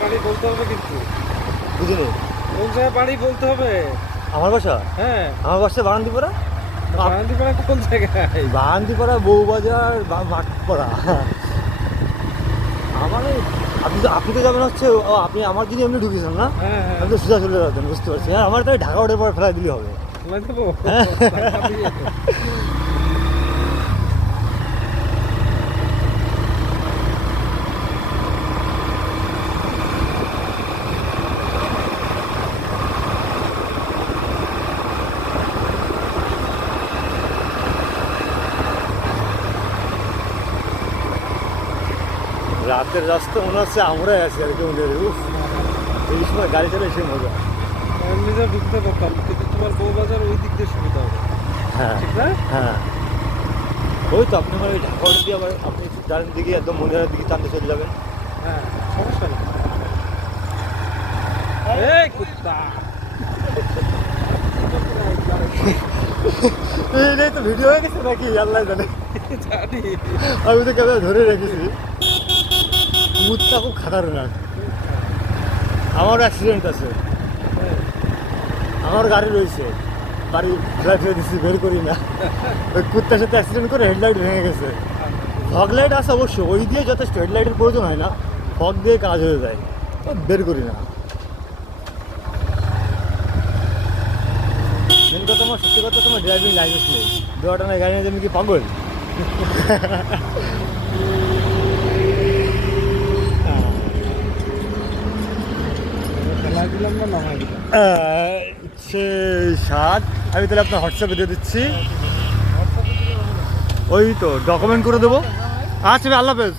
পানি বলতে হবে বলতে হবে? আমার বাসা? হ্যাঁ। আমার বাসা কোন জায়গায়? বউবাজার আমার আপনি তো আপনি তো যাবেন হচ্ছে আপনি আমার যদি এমনি ঢুকিয়েছেন না? হ্যাঁ, হ্যাঁ। আপনি সোজা চলে যাবেন বুঝতে পারছি আমার তাই ঢাকা উঠে পরে ফেলা দিলে হবে। ফেলে দেবো হ্যাঁ। রাতের রাস্তা মনে হচ্ছে আমরাই আছি আর কি মনে হয়। উফ এই সময় গাড়ি চালে সে মজা যা ঢুকতে পারতাম কিন্তু তোমার ওই দিক দিয়ে সুবিধা হবে। হ্যাঁ ঠিক না? হ্যাঁ। ওই তো আপনি আমার ওই ঢাকা দিয়ে আবার আপনি ডানের দিকে একদম মন্দিরের দিকে টানতে চলে যাবেন। হ্যাঁ সমস্যা নেই। এই কুত্তা। তো ভিডিও হয়ে গেছে নাকি? আল্লাহ জানে। জানি। আমি তো ক্যামেরা ধরে রেখেছি। মুদটা খুব খাতারনাক। আমার অ্যাক্সিডেন্ট আছে। আমার গাড়ি রয়েছে। বাড়ি ফেলে দিচ্ছি বের করি না। ওই কুত্তার সাথে অ্যাক্সিডেন্ট করে হেডলাইট ভেঙে গেছে। ফগ লাইট আছে অবশ্য ওই দিয়ে যথেষ্ট হেডলাইটের প্রয়োজন হয় না। ফগ দিয়ে কাজ হয়ে যায় বের করি না। মেন কথা আমার সত্যি কথা তোমার ড্রাইভিং লাইসেন্স নেই। দেওয়াটা না গাড়ি নিয়ে কি পাগল? খেলা দিলাম না নামাই দিলাম হচ্ছে সাত। আমি তাহলে আপনার হোয়াটসঅ্যাপে দিয়ে দিচ্ছি। ওই তো ডকুমেন্ট করে দেবো। আচ্ছা আল্লাহ হাফেজ।